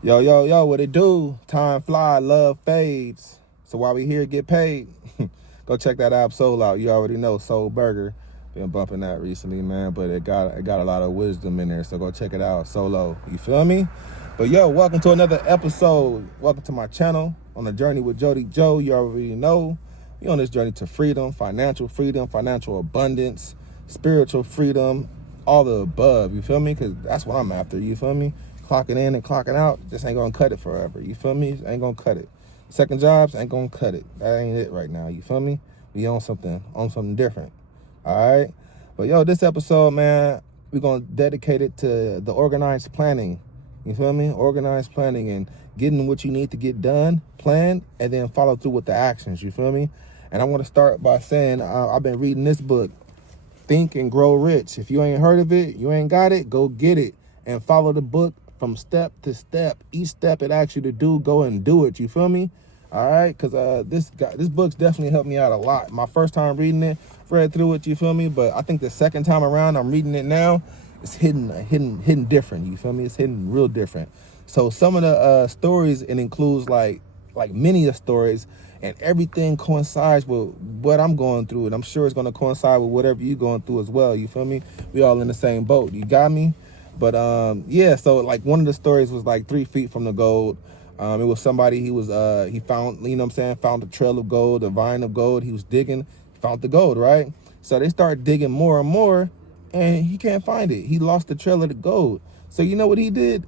Yo, what it do? Time fly, love fades. So while we here, get paid. Go check that app Soul out. You already know Soul Burger. Been bumping that recently, man. But it got a lot of wisdom in there. So go check it out. Solo. You feel me? But yo, welcome to another episode. Welcome to my channel on the journey with Jody Joe. You already know. We on this journey to freedom, financial abundance, spiritual freedom, all the above. You feel me? Because that's what I'm after. You feel me? Clocking in and clocking out just ain't gonna cut it forever. You feel me? Ain't gonna cut it. Second jobs ain't gonna cut it. That ain't it right now. You feel me? We on something different. All right. But yo, this episode, man, we're gonna dedicate it to the organized planning. You feel me? Organized planning and getting what you need to get done, plan, and then follow through with the actions. You feel me? And I want to start by saying I've been reading this book, Think and Grow Rich. If you ain't heard of it, you ain't got it, go get it and follow the book from step to step. Each step it asks you to do, go and do it. You feel me? All right, because this book's definitely helped me out a lot. My first time reading it, read through it. You feel me? But I think the second time around, I'm reading it now. It's hidden different. You feel me? It's hidden real different. So some of the stories, it includes like many of stories, and everything coincides with what I'm going through, and I'm sure it's going to coincide with whatever you're going through as well. You feel me? We all in the same boat. You got me? But yeah. So like one of the stories was like 3 feet from the gold. It was somebody he found, you know what I'm saying, found a trail of gold, a vine of gold. He was digging, found the gold, right? So they start digging more and more, and he can't find it. He lost the trail of the gold. So you know what he did?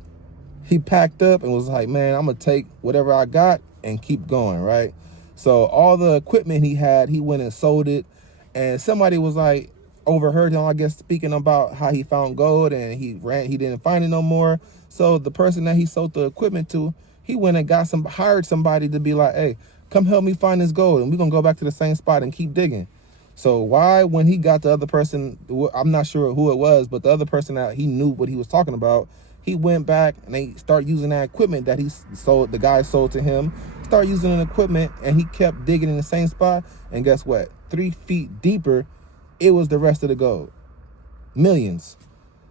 He packed up and was like, man, I'm gonna take whatever I got and keep going, right? So all the equipment he had, he went and sold it. And somebody was like, overheard him, I guess, speaking about how he found gold, and he didn't find it no more. So the person that he sold the equipment to, he went and hired somebody to be like, hey, come help me find this gold, and we're gonna go back to the same spot and keep digging. So why, when he got the other person, I'm not sure who it was, but the other person that he knew what he was talking about, he went back and they start using that equipment that the guy sold to him, start using the equipment, and he kept digging in the same spot. And guess what? 3 feet deeper, it was the rest of the gold. Millions.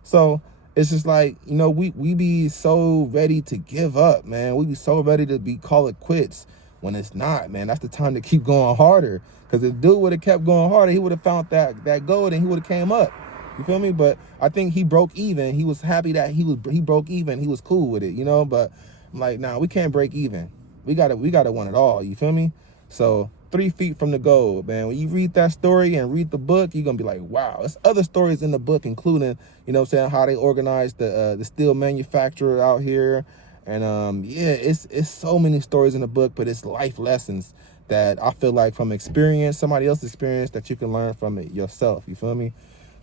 So it's just like, we be so ready to give up, man. We be so ready to call it quits when it's not, man. That's the time to keep going harder. Because if dude would have kept going harder, he would have found that gold and he would have came up. You feel me? But I think he broke even. He was happy that he broke even. He was cool with it, But I'm like, nah, we can't break even. We gotta want it all. You feel me? So 3 feet from the goal, man. When you read that story and read the book, you're gonna be like, wow. There's other stories in the book, including, how they organized the steel manufacturer out here. And yeah, it's so many stories in the book, but it's life lessons that I feel like from somebody else's experience, that you can learn from it yourself. You feel me?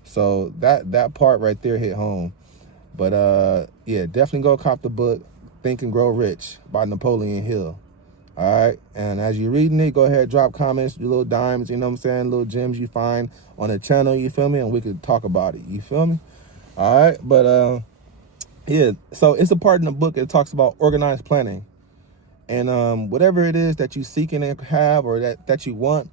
So that part right there hit home. But yeah, definitely go cop the book, Think and Grow Rich by Napoleon Hill. All right. And as you're reading it, go ahead, drop comments, your little dimes, you know what I'm saying? Little gems you find on the channel, you feel me? And we could talk about it. You feel me? All right. But yeah, so it's a part in the book that talks about organized planning. And whatever it is that you seeking to have or that you want,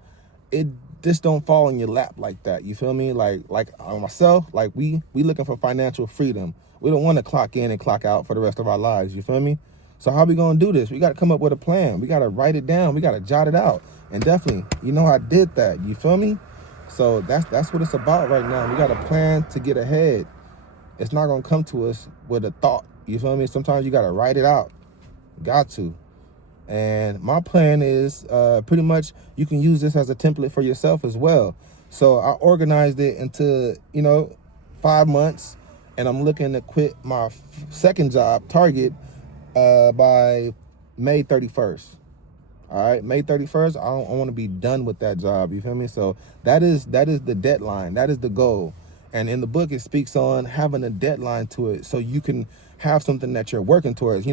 it just don't fall in your lap like that. You feel me? Like myself, like we looking for financial freedom. We don't want to clock in and clock out for the rest of our lives. You feel me? So how we gonna do this? We got to come up with a plan. We got to write it down. We got to jot it out. And definitely, I did that. You feel me? So that's what it's about right now. We got a plan to get ahead. It's not gonna come to us with a thought. You feel me? Sometimes you got to write it out. Got to. And my plan is pretty much you can use this as a template for yourself as well. So I organized it into, 5 months, and I'm looking to quit my second job, Target, by May 31st. All right, May 31st, I want to be done with that job. You feel me? So that is the deadline. That is the goal. And in the book, it speaks on having a deadline to it so you can have something that you're working towards.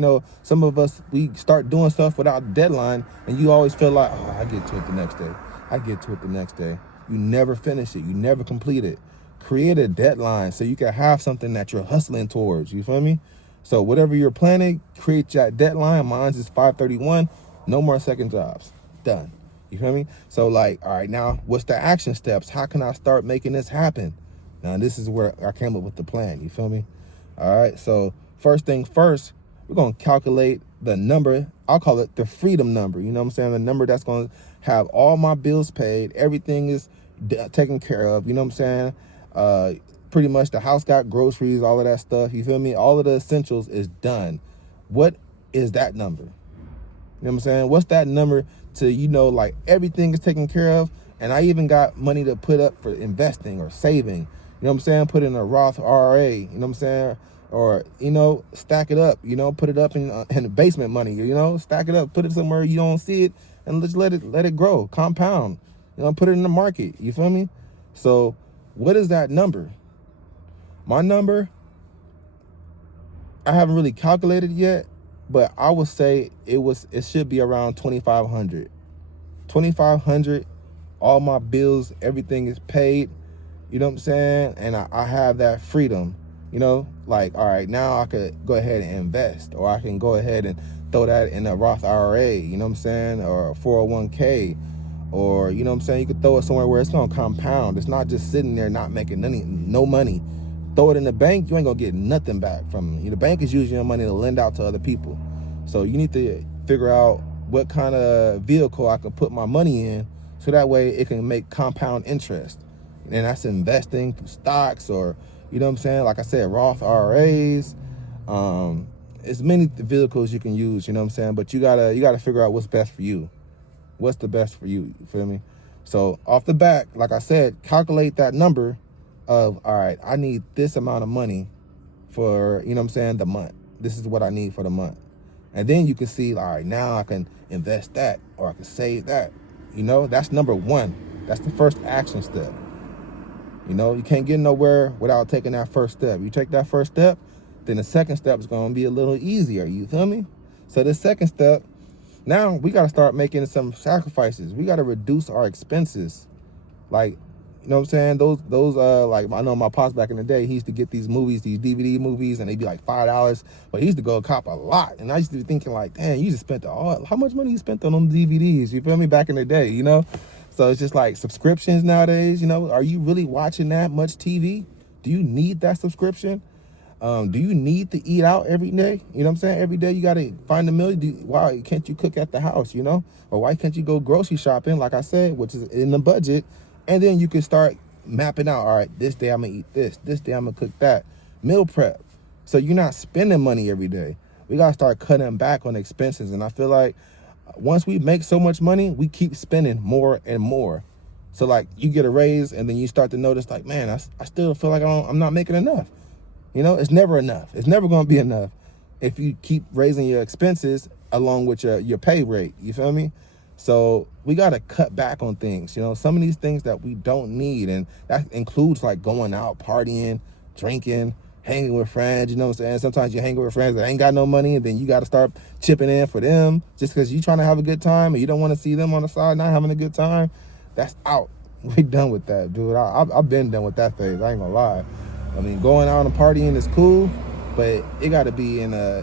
Some of us, we start doing stuff without a deadline, and you always feel like, oh, I get to it the next day. I get to it the next day. You never finish it. You never complete it. Create a deadline so you can have something that you're hustling towards. You feel me? So whatever you're planning, create that deadline. Mine is 5/31. No more second jobs. Done. You feel me? So like, all right, now what's the action steps? How can I start making this happen? Now this is where I came up with the plan. You feel me? All right. So first thing first, We're going to calculate the number. I'll call it the freedom number. You know what I'm saying? The number that's going to have all my bills paid. Everything is taken care of. You know what I'm saying? Pretty much the house got groceries, all of that stuff. You feel me? All of the essentials is done. What is that number? You know what I'm saying? What's that number to, like everything is taken care of? And I even got money to put up for investing or saving. You know what I'm saying? Put in a Roth IRA. You know what I'm saying? Or, stack it up, put it up in the basement money, stack it up, put it somewhere you don't see it, and just let it grow, compound, put it in the market. You feel me? So what is that number? My number, I haven't really calculated yet, but I would say it should be around 2,500. 2,500, all my bills, everything is paid. You know what I'm saying? And I have that freedom. Like, all right, now I could go ahead and invest, or I can go ahead and throw that in a Roth IRA, you know what I'm saying, or a 401k, or, you know what I'm saying, you could throw it somewhere where it's going to compound. It's not just sitting there not making no money. Throw it in the bank, you ain't going to get nothing back from it. The bank is using your money to lend out to other people. So you need to figure out what kind of vehicle I can put my money in, so that way it can make compound interest. And that's investing through stocks, or, you know what I'm saying, like I said, Roth IRAs. As many vehicles you can use, you know what I'm saying, but you gotta figure out what's best for you. What's the best for you? You feel me? So off the back, like I said, calculate that number of, all right, I need this amount of money for, you know what I'm saying, the month. This is what I need for the month. And then you can see, all right, now I can invest that, or I can save that. That's number one. That's the first action step. You can't get nowhere without taking that first step. You take that first step, then the second step is going to be a little easier. You feel me? So the second step, now we got to start making some sacrifices. We got to reduce our expenses. Like, you know what I'm saying? Those like, I know my pops back in the day, he used to get these movies, these DVD movies, and they'd be like $5. But he used to go cop a lot. And I used to be thinking like, damn, you just spent how much money you spent on them DVDs? You feel me? Back in the day, So it's just like subscriptions nowadays, are you really watching that much TV? Do you need that subscription? Do you need to eat out every day? You know what I'm saying? Every day you got to find a meal. Why can't you cook at the house, Or why can't you go grocery shopping, like I said, which is in the budget? And then you can start mapping out, all right, this day I'm going to eat this. This day I'm going to cook that. Meal prep. So you're not spending money every day. We got to start cutting back on expenses. And I feel like once we make so much money, we keep spending more and more. So like you get a raise and then you start to notice like, man, I still feel like I'm not making enough. It's never enough. It's never going to be enough if you keep raising your expenses along with your pay rate. You feel me? So we got to cut back on things, some of these things that we don't need. And that includes like going out, partying, drinking, hanging with friends, you know what I'm saying? Sometimes you hang with friends that ain't got no money, and then you got to start chipping in for them just because you trying to have a good time and you don't want to see them on the side not having a good time. That's out. We done with that, dude. I've been done with that phase. I ain't gonna lie. I mean, going out and partying is cool, but it got to be in a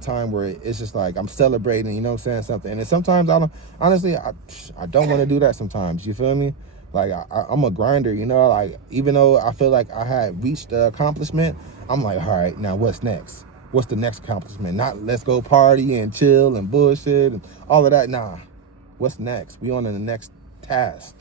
time where it's just like I'm celebrating, you know what I'm saying, something. And sometimes I don't want to do that sometimes. You feel me? Like I'm a grinder, like even though I feel like I had reached the accomplishment, I'm like, all right, now what's next? What's the next accomplishment? Not let's go party and chill and bullshit and all of that. Nah, what's next? We on to the next task,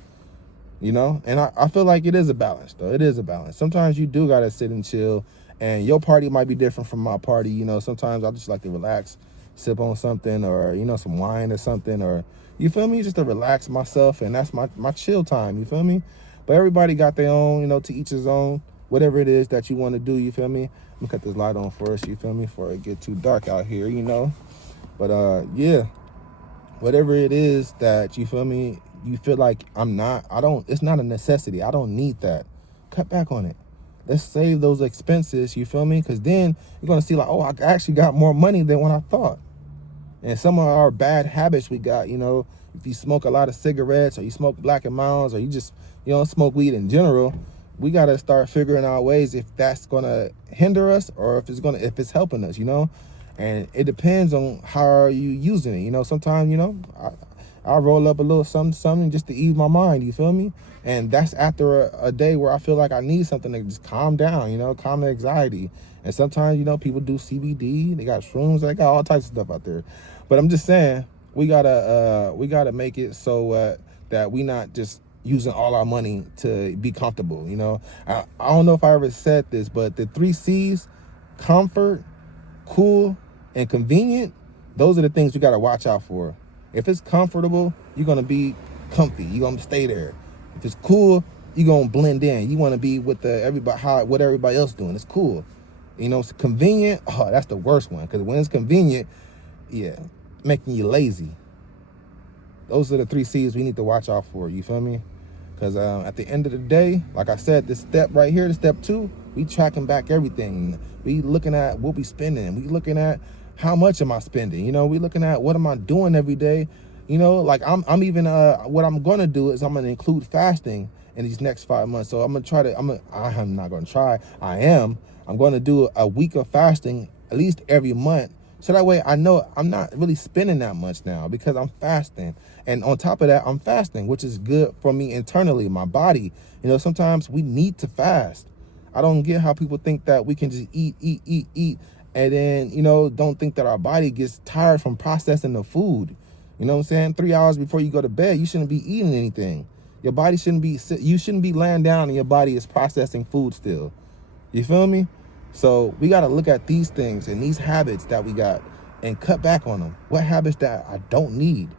And I feel like it is a balance, though. It is a balance. Sometimes you do got to sit and chill, and your party might be different from my party. Sometimes I just like to relax, sip on something, or, some wine or something, or, you feel me? Just to relax myself, and that's my chill time, you feel me? But everybody got their own, to each his own, whatever it is that you want to do, you feel me? I'm going to cut this light on first, you feel me, before it get too dark out here, But, yeah, whatever it is that, you feel me, you feel like it's not a necessity. I don't need that. Cut back on it. Let's save those expenses, you feel me? Because then you're going to see like, oh, I actually got more money than what I thought. And some of our bad habits we got, if you smoke a lot of cigarettes, or you smoke Black and Milds, or you just, smoke weed in general, we got to start figuring out ways if that's going to hinder us or if it's helping us, And it depends on how are you using it. Sometimes, I'll roll up a little something just to ease my mind, you feel me? And that's after a day where I feel like I need something to just calm down, calm the anxiety. And sometimes, people do CBD, they got shrooms, they got all types of stuff out there. But I'm just saying, we gotta make it so that we not just using all our money to be comfortable. I don't know if I ever said this, but the 3 C's, comfort, cool, and convenient, those are the things we got to watch out for. If it's comfortable, you're going to be comfy. You're going to stay there. If it's cool, you're going to blend in. You want to be with what everybody else doing. It's cool. It's convenient. Oh, that's the worst one. Because when it's convenient, yeah, making you lazy. Those are the 3 C's we need to watch out for. You feel me? Because at the end of the day, like I said, this step right here, the step 2, we tracking back everything. We looking at what we spending. We looking at how much am I spending. We looking at what am I doing every day. Like I'm even what I'm gonna do is I'm gonna include fasting in these next 5 months. So I'm gonna do a week of fasting at least every month. So that way I know I'm not really spending that much now because I'm fasting. And on top of that, I'm fasting, which is good for me internally, my body. Sometimes we need to fast. I don't get how people think that we can just eat, and then, don't think that our body gets tired from processing the food. You know what I'm saying? 3 hours before you go to bed, you shouldn't be eating anything. Your body you shouldn't be laying down and your body is processing food still. You feel me? So we got to look at these things and these habits that we got and cut back on them. What habits that I don't need?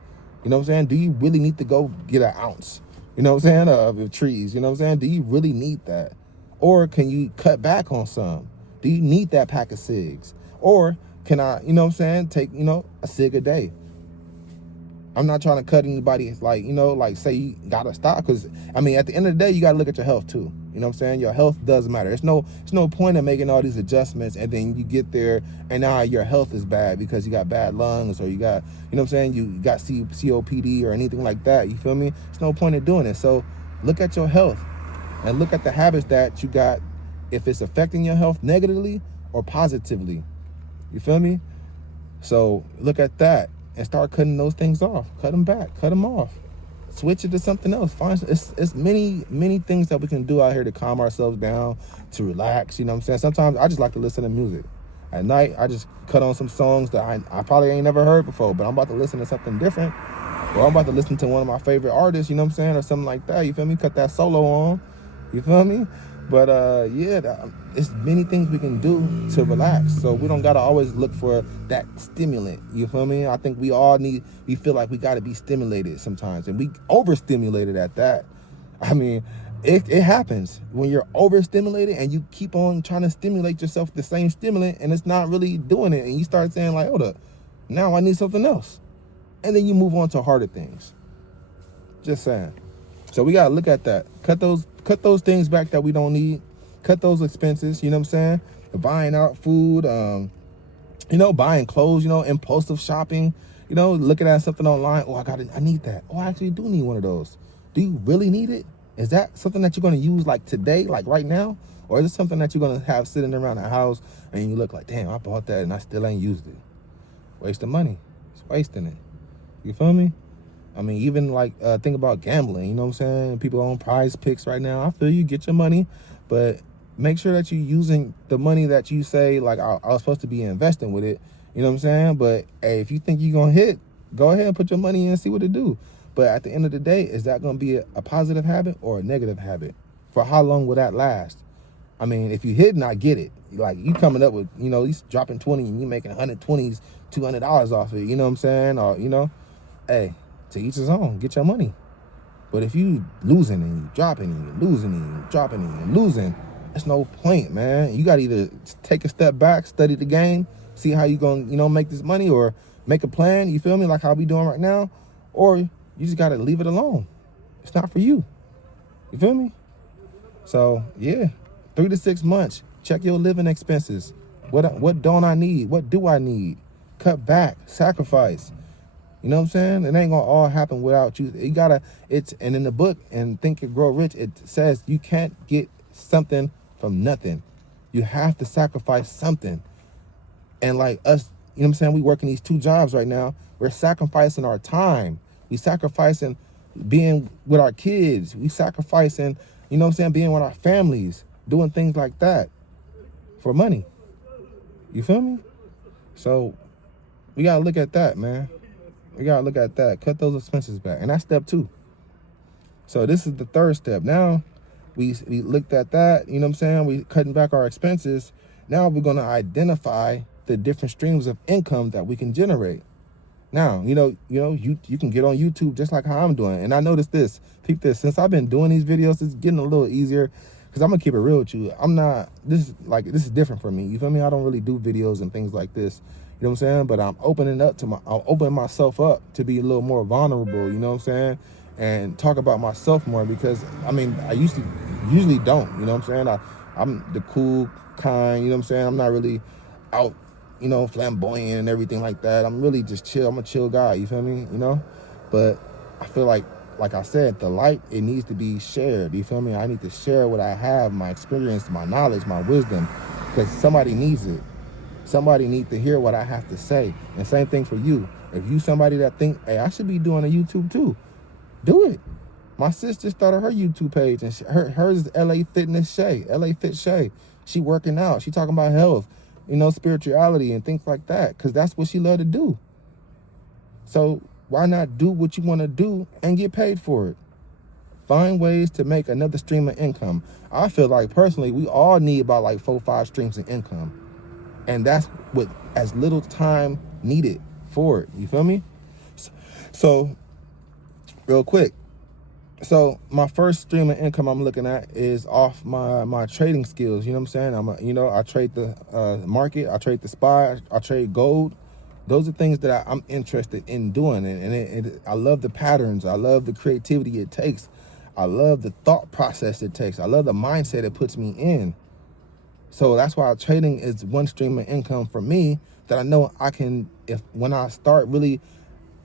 You know what I'm saying? Do you really need to go get an ounce, of trees? You know what I'm saying? Do you really need that? Or can you cut back on some? Do you need that pack of cigs? Or can I, take, a cig a day? I'm not trying to cut anybody, say you got to stop. Because, at the end of the day, you got to look at your health, too. You know what I'm saying? Your health does matter. There's no point in making all these adjustments and then you get there and now your health is bad because you got bad lungs or you got, you got COPD or anything like that. You feel me? There's no point in doing it. So look at your health and look at the habits that you got, if it's affecting your health negatively or positively. You feel me? So look at that and start cutting those things off. Cut them back. Cut them off. Switch it to something else. It's many things that we can do out here to calm ourselves down, to relax. You know what I'm saying? Sometimes I just like to listen to music. At night, I just cut on some songs that I probably ain't never heard before, but I'm about to listen to something different. Or I'm about to listen to one of my favorite artists, you know what I'm saying? Or something like that. You feel me? Cut that solo on. You feel me? But it's many things we can do to relax. So we don't got to always look for that stimulant. You feel me? I think we feel like we got to be stimulated sometimes. And we overstimulated at that. It happens when you're overstimulated and you keep on trying to stimulate yourself with the same stimulant and it's not really doing it. And you start saying like, hold up, now I need something else. And then you move on to harder things. Just saying. So we got to look at that. Cut those things back that we don't need. Cut those expenses, you know what I'm saying? The buying out food, buying clothes, impulsive shopping, looking at something online. Oh, I need that. Oh, I actually do need one of those. Do you really need it? Is that something that you're going to use like today, like right now? Or is it something that you're going to have sitting around the house and you look like, damn, I bought that and I still ain't used it? Wasting money. It's wasting it. You feel me? Even think about gambling, you know what I'm saying? People own Prize Picks right now. I feel you, get your money, but make sure that you're using the money that you say, like, I was supposed to be investing with it, you know what I'm saying? But, hey, if you think you're going to hit, go ahead and put your money in and see what it do. But at the end of the day, is that going to be a positive habit or a negative habit? For how long will that last? If you hit and I get it, like you coming up with, you dropping 20 and you making $120s, $200 off it, you know what I'm saying? Or, hey, to each his own, get your money. But if you losing and you dropping and you losing and you dropping and you losing, there's no point, man. You got to either take a step back, study the game, see how you going to, make this money or make a plan, you feel me, like how we doing right now, or you just got to leave it alone. It's not for you. You feel me? So, yeah, 3 to 6 months, check your living expenses. What don't I need? What do I need? Cut back, sacrifice. You know what I'm saying? It ain't gonna all happen without you. And in the book, and Think and Grow Rich, it says you can't get something from nothing. You have to sacrifice something. And like us, you know what I'm saying? We working these 2 jobs right now. We're sacrificing our time. We sacrificing being with our kids. We sacrificing, you know what I'm saying, being with our families, doing things like that for money. You feel me? So we gotta look at that, man. We gotta look at that. Cut those expenses back. And that's step 2. So this is the third step. Now we looked at that, you know what I'm saying? We cutting back our expenses. Now we're gonna identify the different streams of income that we can generate. Now, you can get on YouTube just like how I'm doing. And I noticed this, peep this, since I've been doing these videos, it's getting a little easier because I'm gonna keep it real with you. This is different for me. You feel me? I don't really do videos and things like this. You know what I'm saying? But I'm opening myself up to be a little more vulnerable, you know what I'm saying? And talk about myself more because, I usually don't, you know what I'm saying? I'm the cool kind, you know what I'm saying? I'm not really out, flamboyant and everything like that. I'm really just chill. I'm a chill guy, you feel me? But I feel like I said, the light, it needs to be shared, you feel me? I need to share what I have, my experience, my knowledge, my wisdom, because somebody needs it. Somebody needs to hear what I have to say. And same thing for you. If you somebody that think, hey, I should be doing a YouTube too, do it. My sister started her YouTube page, and hers is LA Fitness Shay, LA Fit Shay. She working out. She talking about health, spirituality and things like that, because that's what she love to do. So why not do what you want to do and get paid for it? Find ways to make another stream of income. I feel like personally, we all need about like 4-5 streams of income. And that's with as little time needed for it. You feel me? So real quick. So my first stream of income I'm looking at is off my trading skills. You know what I'm saying? I trade the market, I trade the SPY, I trade gold. Those are things that I'm interested in doing. And I love the patterns. I love the creativity it takes. I love the thought process it takes. I love the mindset it puts me in. So that's why trading is one stream of income for me that I know I can, when I start really,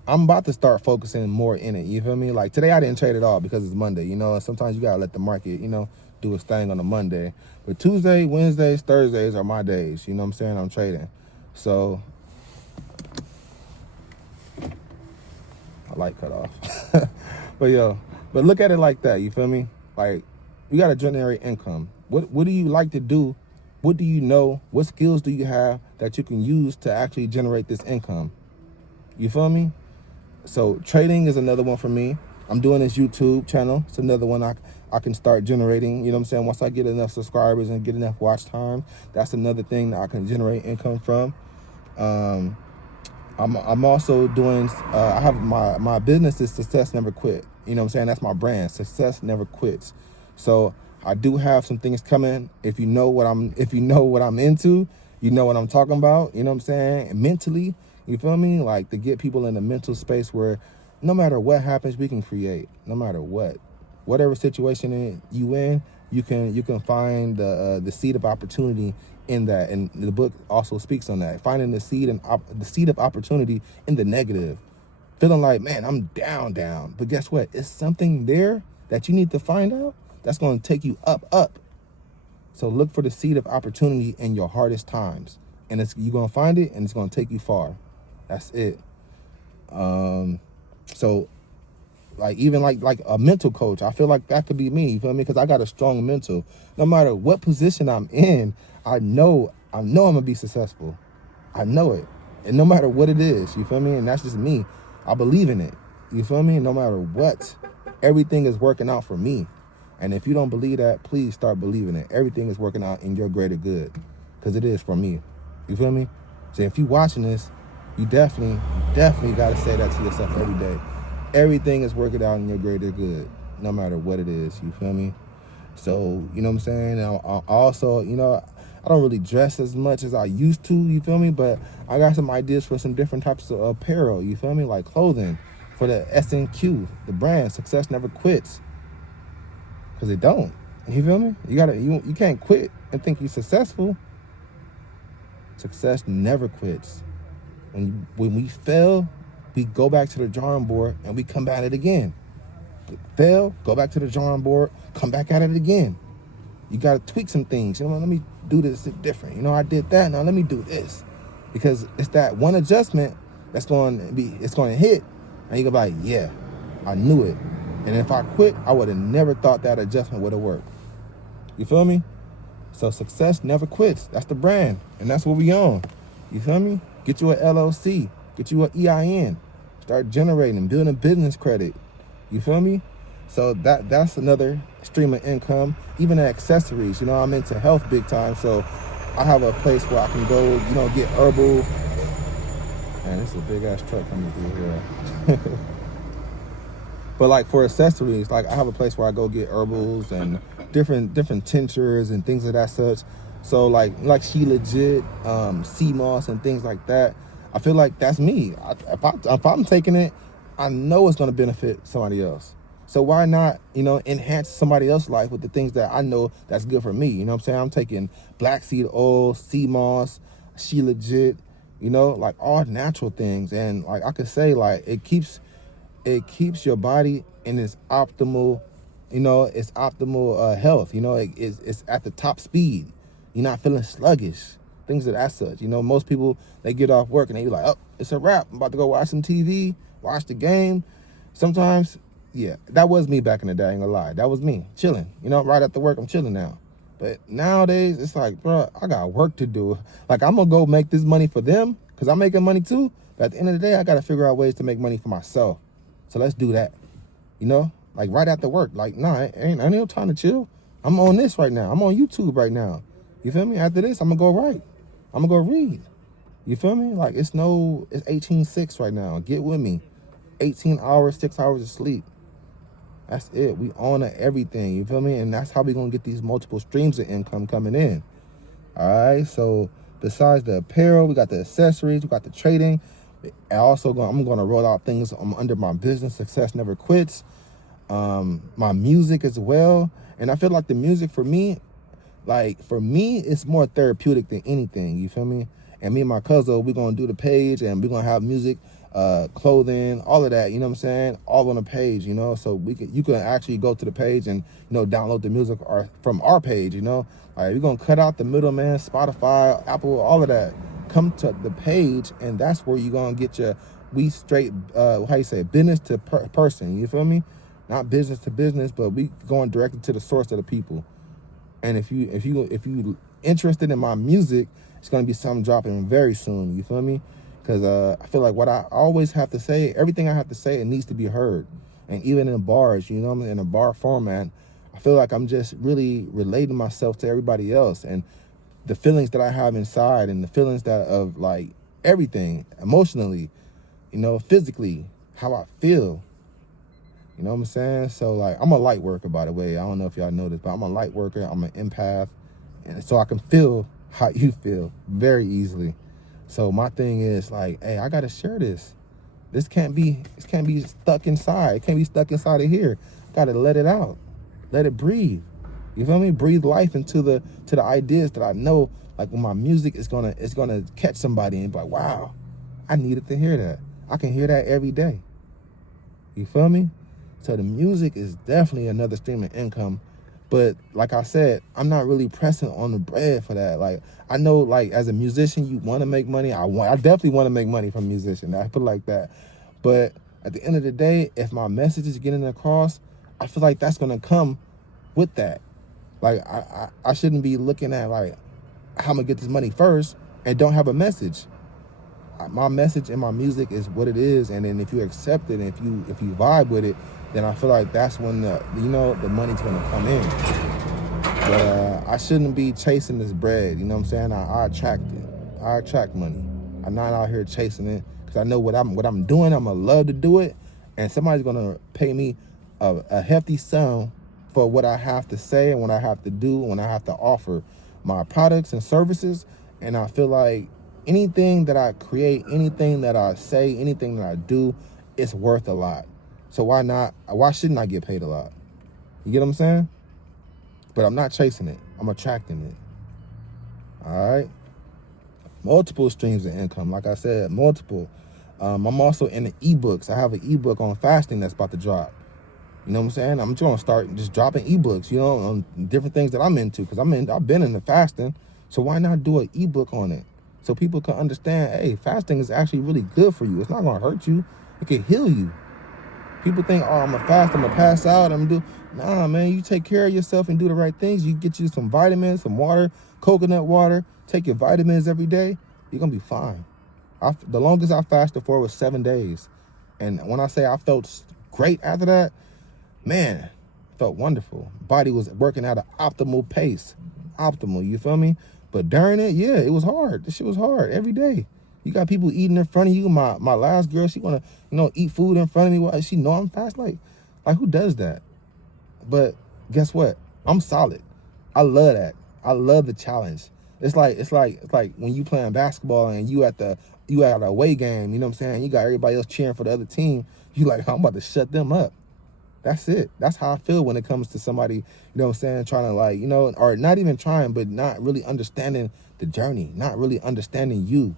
I'm about to start focusing more in it. You feel me? Like today I didn't trade at all because it's Monday, and sometimes you got to let the market, do its thing on a Monday. But Tuesday, Wednesdays, Thursdays are my days. You know what I'm saying? I'm trading. So I light cut off. But look at it like that. You feel me? Like you got to generate income. What do you like to do? What do you know? What skills do you have that you can use to actually generate this income? You feel me? So trading is another one for me. I'm doing this YouTube channel. It's another one I can start generating. You know what I'm saying? Once I get enough subscribers and get enough watch time, that's another thing that I can generate income from. I'm also doing, I have my business is Success Never Quit. You know what I'm saying? That's my brand. Success Never Quits. So I do have some things coming. If you know what I'm into, you know what I'm talking about. You know what I'm saying? And mentally, you feel me? Like to get people in a mental space where no matter what happens, we can create. No matter whatever situation you in, you can find the seed of opportunity in that. And the book also speaks on that. Finding the seed of opportunity in the negative. Feeling like, man, I'm down. But guess what? It's something there that you need to find out that's going to take you up. So look for the seed of opportunity in your hardest times. And you're going to find it, and it's going to take you far. That's it. So even like a mental coach, I feel like that could be me. You feel me? Because I got a strong mental. No matter what position I'm in, I know I'm going to be successful. I know it. And no matter what it is, you feel me? And that's just me. I believe in it. You feel me? No matter what, everything is working out for me. And if you don't believe that, please start believing it. Everything is working out in your greater good, because it is for me. You feel me? So if you're watching this, you definitely got to say that to yourself every day. Everything is working out in your greater good, no matter what it is. You feel me? So, you know what I'm saying? I also, I don't really dress as much as I used to, you feel me? But I got some ideas for some different types of apparel, you feel me? Like clothing for the SNQ, the brand, Success Never Quits. Because it don't. You feel me? You can't quit and think you're successful. Success never quits. When we fail, we go back to the drawing board and we come at it again. Fail, go back to the drawing board, come back at it again. You got to tweak some things. Let me do this different. I did that. Now let me do this. Because it's that one adjustment it's going to hit, And you gonna be like, yeah, I knew it. And if I quit, I would have never thought that adjustment would have worked. You feel me? So success never quits. That's the brand. And that's what we on. You feel me? Get you an LLC. Get you an EIN. Start generating, building business credit. You feel me? So that's another stream of income. Even the accessories. You know, I'm into health big time. So I have a place where I can go, you know, get herbal. Man, this is a big ass truck coming through here. But like for accessories, like I have a place where I go get herbals and different tinctures and things of that such. So like She Legit, sea moss and things like that. I feel like that's me. If I'm taking it, I know it's gonna benefit somebody else. So why not, you know, enhance somebody else's life with the things that I know that's good for me? You know what I'm saying? I'm taking black seed oil, sea moss, She Legit, you know, like all natural things. And like I could say, like it keeps your body in its optimal, you know, its optimal health. You know, it's at the top speed. You're not feeling sluggish, things of that such. You know, most people, they get off work and they be like, oh, it's a wrap. I'm about to go watch some TV, watch the game. Sometimes, yeah, that was me back in the day, I ain't gonna lie. That was me, chilling. You know, right after work, I'm chilling now. But nowadays, it's like, bro, I got work to do. Like, I'm gonna go make this money for them, because I'm making money too. But at the end of the day, I gotta figure out ways to make money for myself. So let's do that. You know, like right after work. Like, nah, I ain't no time to chill. I'm on this right now. I'm on YouTube right now. You feel me? After this, I'm gonna go write. I'm gonna go read. You feel me? Like it's 18:06 right now. Get with me. 18 hours, 6 hours of sleep. That's it. We own everything. You feel me? And that's how we gonna get these multiple streams of income coming in. All right. So besides the apparel, we got the accessories, we got the trading. I'm gonna roll out things under my business, Success Never Quits. My music as well. And I feel like the music for me, it's more therapeutic than anything. You feel me? And me and my cousin, we're gonna do the page and we're gonna have music, clothing, all of that, you know what I'm saying? All on the page, you know, so you can actually go to the page and, you know, download the music from our page, you know. Like we're gonna cut out the middleman, Spotify, Apple, all of that. Come to the page, and that's where you're gonna get your business to person. You feel me? Not business to business, but we going directly to the source of the people. And if you interested in my music, it's gonna be something dropping very soon. You feel me? Because I feel like what I always have to say, everything I have to say, it needs to be heard. And even in bars, you know, in a bar format, I feel like I'm just really relating myself to everybody else and the feelings that I have inside and the feelings that of like everything emotionally, you know, physically, how I feel. You know what I'm saying? So like, I'm a light worker, by the way. I don't know if y'all know this, but I'm a light worker. I'm an empath. And so I can feel how you feel very easily. So my thing is like, hey, I got to share this. This can't be stuck inside. It can't be stuck inside of here. Got to let it out. Let it breathe. You feel me? Breathe life into the ideas that I know, like when my music is gonna catch somebody and be like, wow, I needed to hear that. I can hear that every day. You feel me? So the music is definitely another stream of income. But like I said, I'm not really pressing on the bread for that. Like I know, like as a musician, you want to make money. I definitely want to make money from a musician. I feel like that. But at the end of the day, if my message is getting across, I feel like that's gonna come with that. Like I shouldn't be looking at like how I'm gonna get this money first and don't have a message. My message and my music is what it is, and then if you accept it and if you vibe with it, then I feel like that's when the money's gonna come in. But I shouldn't be chasing this bread. You know what I'm saying? I attract it. I attract money. I'm not out here chasing it because I know what I'm doing. I'm gonna love to do it, and somebody's gonna pay me a hefty sum for what I have to say and what I have to do, when I have to offer my products and services. And I feel like anything that I create, anything that I say, anything that I do, it's worth a lot. So why shouldn't I get paid a lot? You get what I'm saying? But I'm not chasing it. I'm attracting it. All right? Multiple streams of income. Like I said, multiple. I'm also in the ebooks. I have an ebook on fasting that's about to drop. You know what I'm saying? I'm just gonna start just dropping ebooks, you know, on different things that I'm into, because I've been in the fasting. So why not do an ebook on it? So people can understand, hey, fasting is actually really good for you. It's not gonna hurt you. It can heal you. People think, oh, I'm gonna fast, I'm gonna pass out, I'm gonna do. Nah, man, you take care of yourself and do the right things. You get you some vitamins, some water, coconut water. Take your vitamins every day. You're gonna be fine. The longest I fasted for was 7 days, and when I say I felt great after that, man, felt wonderful. Body was working at an optimal pace, optimal. You feel me? But during it, yeah, it was hard. This shit was hard every day. You got people eating in front of you. My last girl, she wanna eat food in front of me. Why? She know I'm fast. Like who does that? But guess what? I'm solid. I love that. I love the challenge. It's like when you playing basketball and you at a away game. You know what I'm saying? You got everybody else cheering for the other team. You like, I'm about to shut them up. That's it. That's how I feel when it comes to somebody, you know what I'm saying, trying to or not even trying, but not really understanding the journey, not really understanding you.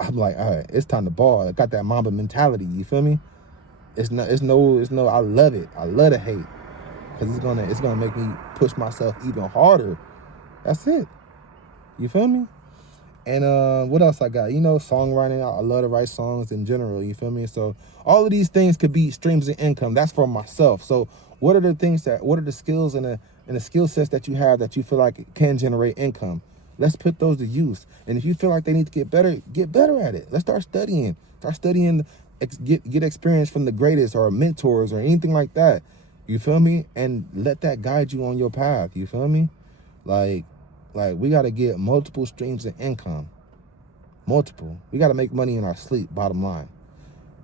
I'm like, all right, it's time to ball. I got that Mamba mentality. You feel me? It's no. I love it. I love to hate because it's gonna make me push myself even harder. That's it. You feel me? And what else I got? Songwriting. I love to write songs in general. You feel me? So all of these things could be streams of income. That's for myself. So what are the skills and the skill sets that you have that you feel like can generate income? Let's put those to use. And if you feel like they need to get better at it. Let's start studying. Get experience from the greatest or mentors or anything like that. You feel me? And let that guide you on your path. You feel me? Like we got to get multiple streams of income. Multiple. We got to make money in our sleep, bottom line.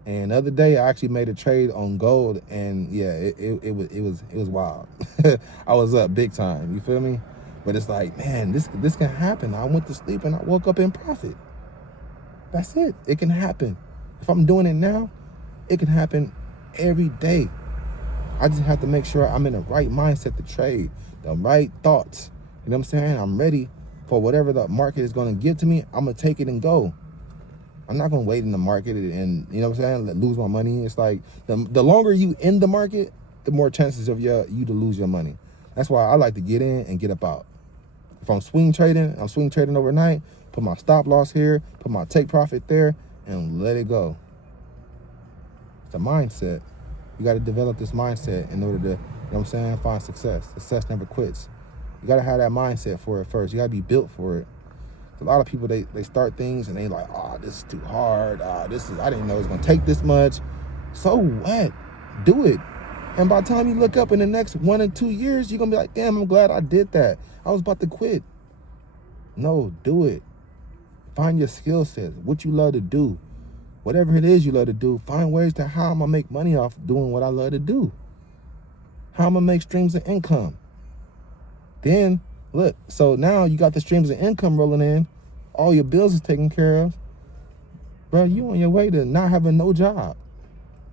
And the other day, I actually made a trade on gold, and yeah, it was wild. I was up big time. You feel me? But it's like, man, this can happen. I went to sleep and I woke up in profit. That's it. It can happen. If I'm doing it now, it can happen every day. I just have to make sure I'm in the right mindset to trade, the right thoughts. You know what I'm saying? I'm ready for whatever the market is going to give to me. I'm going to take it and go. I'm not going to wait in the market and, you know what I'm saying, lose my money. It's like the longer you in the market, the more chances of you to lose your money. That's why I like to get in and get up out. If I'm swing trading overnight, put my stop loss here, put my take profit there, and let it go. It's a mindset. You got to develop this mindset in order to, you know what I'm saying, find success. Success never quits. You got to have that mindset for it first. You got to be built for it. A lot of people, they start things and they like, oh, this is too hard. I didn't know it was going to take this much. So what? Do it. And by the time you look up in the next 1 or 2 years, you're going to be like, damn, I'm glad I did that. I was about to quit. No, do it. Find your skill set, what you love to do. Whatever it is you love to do, find ways to how I'm going to make money off doing what I love to do. How I'm going to make streams of income. Then, look, so now you got the streams of income rolling in. All your bills is taken care of. Bro, you on your way to not having no job.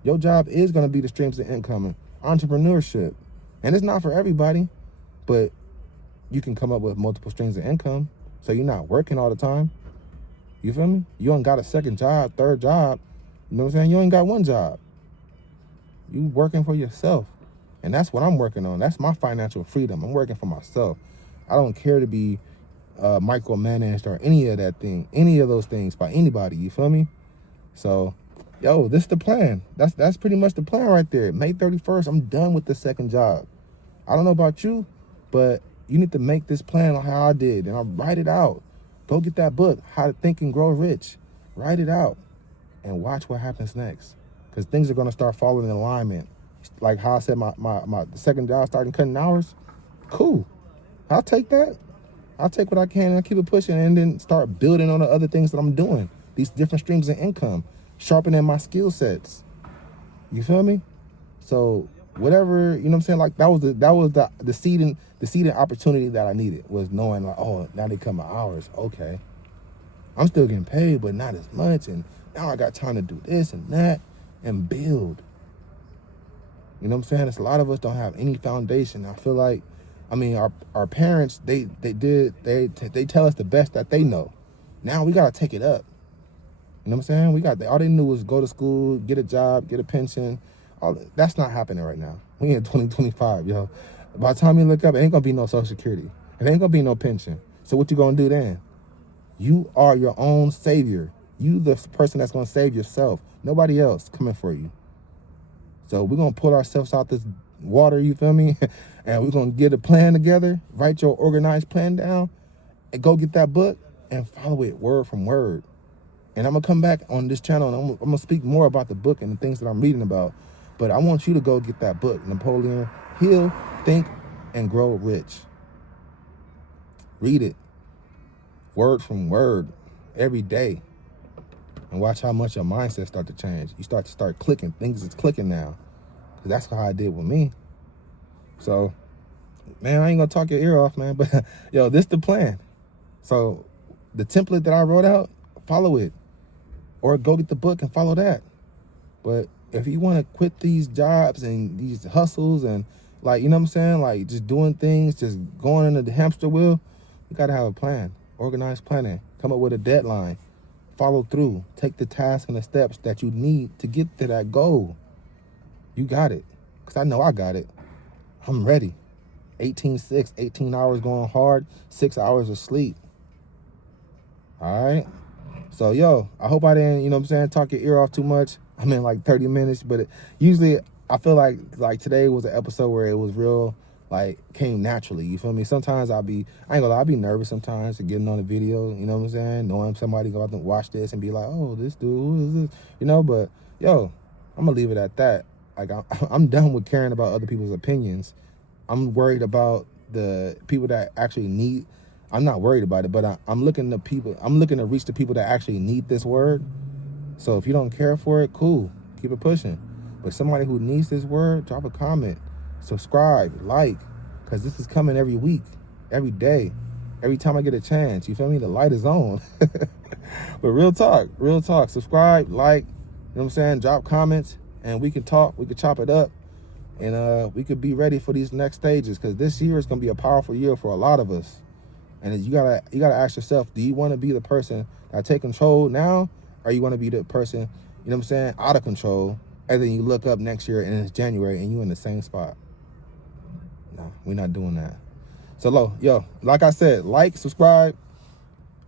Your job is going to be the streams of income and entrepreneurship. And it's not for everybody, but you can come up with multiple streams of income so you're not working all the time. You feel me? You ain't got a second job, third job. You know what I'm saying? You ain't got one job. You working for yourself. And that's what I'm working on. That's my financial freedom. I'm working for myself. I don't care to be micromanaged or any of those things by anybody. You feel me? So, yo, this is the plan. That's pretty much the plan right there. May 31st, I'm done with the second job. I don't know about you, but you need to make this plan on how I did, and I'll write it out. Go get that book, How to Think and Grow Rich. Write it out and watch what happens next, because things are going to start falling in alignment. Like how I said, my second job starting cutting hours. Cool. I'll take that. I'll take what I can and I'll keep it pushing, and then start building on the other things that I'm doing. These different streams of income, sharpening my skill sets. You feel me? So whatever, you know what I'm saying? Like that was the seeding opportunity that I needed, was knowing like, oh, now they cut my hours. Okay. I'm still getting paid, but not as much. And now I got time to do this and that and build. You know what I'm saying? It's a lot of us don't have any foundation. I feel like, our parents, they tell us the best that they know. Now we gotta take it up. You know what I'm saying? All they knew was go to school, get a job, get a pension. That's not happening right now. We in 2025, yo. By the time you look up, it ain't gonna be no Social Security. It ain't gonna be no pension. So what you gonna do then? You are your own savior. You the person that's gonna save yourself. Nobody else coming for you. So we're going to pull ourselves out this water, you feel me? And we're going to get a plan together, write your organized plan down, and go get that book and follow it word from word. And I'm going to come back on this channel, and I'm going to speak more about the book and the things that I'm reading about. But I want you to go get that book, Napoleon Hill, Think and Grow Rich. Read it word from word every day, and watch how much your mindset start to change. You start clicking. Things is clicking now. That's how I did with me. So, man, I ain't gonna talk your ear off, man. But yo, this the plan. So the template that I wrote out, follow it. Or go get the book and follow that. But if you want to quit these jobs and these hustles and, like, you know what I'm saying? Like, just doing things, just going into the hamster wheel, you got to have a plan. Organized planning. Come up with a deadline. Follow through. Take the tasks and the steps that you need to get to that goal. You got it. Because I know I got it. I'm ready. 18-6, 18 hours going hard, 6 hours of sleep. All right? So, yo, I hope I didn't, you know what I'm saying, talk your ear off too much. I'm in like 30 minutes, but usually I feel like today was an episode where it was real, like, came naturally. You feel me? Sometimes I ain't gonna lie, I'll be nervous sometimes to getting on the video, you know what I'm saying? Knowing somebody go out and watch this and be like, oh, this dude, who is this? You know, but, yo, I'm gonna leave it at that. Like, I'm done with caring about other people's opinions. I'm worried about the people that actually need. I'm not worried about it, but I'm looking to people. I'm looking to reach the people that actually need this word. So if you don't care for it, cool, keep it pushing. But somebody who needs this word, drop a comment, subscribe, like, because this is coming every week, every day, every time I get a chance. You feel me? The light is on. But real talk, subscribe, like, you know what I'm saying? Drop comments, and we can talk. We can chop it up. And we could be ready for these next stages, because this year is going to be a powerful year for a lot of us. And you gotta ask yourself, do you want to be the person that take control now, or you want to be the person, you know what I'm saying, out of control, and then you look up next year and it's January and you in the same spot? No, we're not doing that. So, yo, like I said, like, subscribe.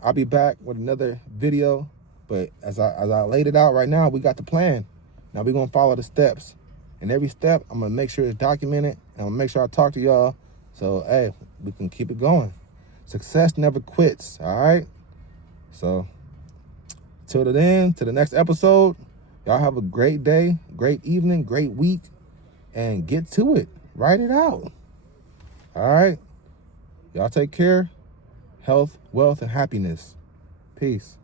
I'll be back with another video. But as I laid it out right now, we got the plan. Now we're going to follow the steps. And every step, I'm going to make sure it's documented. And I'm going to make sure I talk to y'all. So, hey, we can keep it going. Success never quits, all right? So, till then, to the next episode, y'all have a great day, great evening, great week, and get to it. Write it out, all right? Y'all take care. Health, wealth, and happiness. Peace.